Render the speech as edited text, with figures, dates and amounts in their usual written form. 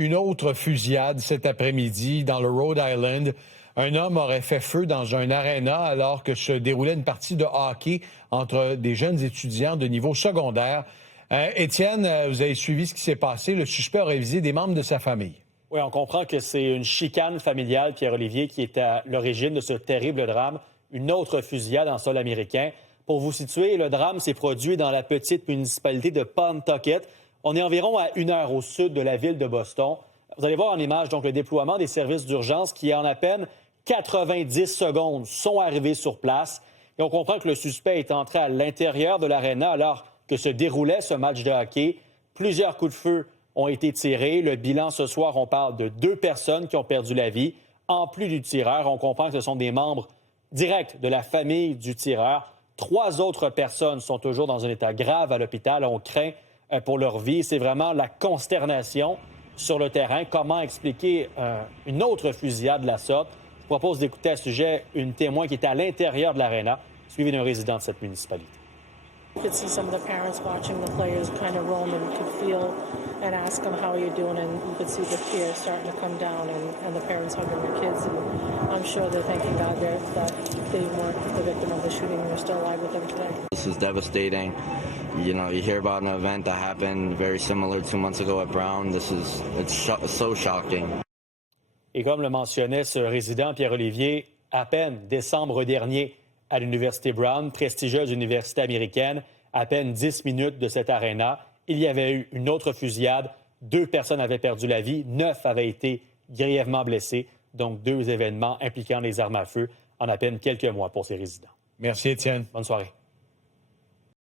une autre fusillade cet après-midi dans le Rhode Island. Un homme aurait fait feu dans un aréna alors que se déroulait une partie de hockey entre des jeunes étudiants de niveau secondaire. Étienne, vous avez suivi ce qui s'est passé. Le suspect aurait visé des membres de sa famille. Oui, on comprend que c'est une chicane familiale, Pierre-Olivier, qui est à l'origine de ce terrible drame. Une autre fusillade en sol américain. Pour vous situer, le drame s'est produit dans la petite municipalité de Pawtucket. On est environ à 1 heure au sud de la ville de Boston. Vous allez voir en image donc le déploiement des services d'urgence qui, en à peine 90 secondes, sont arrivés sur place. Et on comprend que le suspect est entré à l'intérieur de l'aréna alors que se déroulait ce match de hockey. Plusieurs coups de feu ont été tirés. Le bilan ce soir, on parle de 2 personnes qui ont perdu la vie. En plus du tireur, on comprend que ce sont des membres directs de la famille du tireur. 3 autres personnes sont toujours dans un état grave à l'hôpital. On craint pour leur vie. C'est vraiment la consternation sur le terrain. Comment expliquer une autre fusillade de la sorte? Je propose d'écouter à ce sujet une témoin qui était à l'intérieur de l'aréna, suivie d'un résident de cette municipalité. You could see some of the parents watching the players kind of roam and could feel and ask them, how are you doing? And you could see the fear starting to come down and the parents hugging their kids. And I'm sure they're thanking God there that they weren't the victim of the shooting and they're still alive with them today. This is devastating. You know, you hear about an event that happened very similar 2 months ago at Brown. It's so shocking. Et comme le mentionnait ce résident, Pierre-Olivier, à peine décembre dernier, à l'Université Brown, prestigieuse université américaine, à peine 10 minutes de cet aréna, il y avait eu une autre fusillade. 2 personnes avaient perdu la vie, 9 avaient été grièvement blessés. Donc 2 événements impliquant les armes à feu en à peine quelques mois pour ces résidents. Merci, Étienne. Bonne soirée.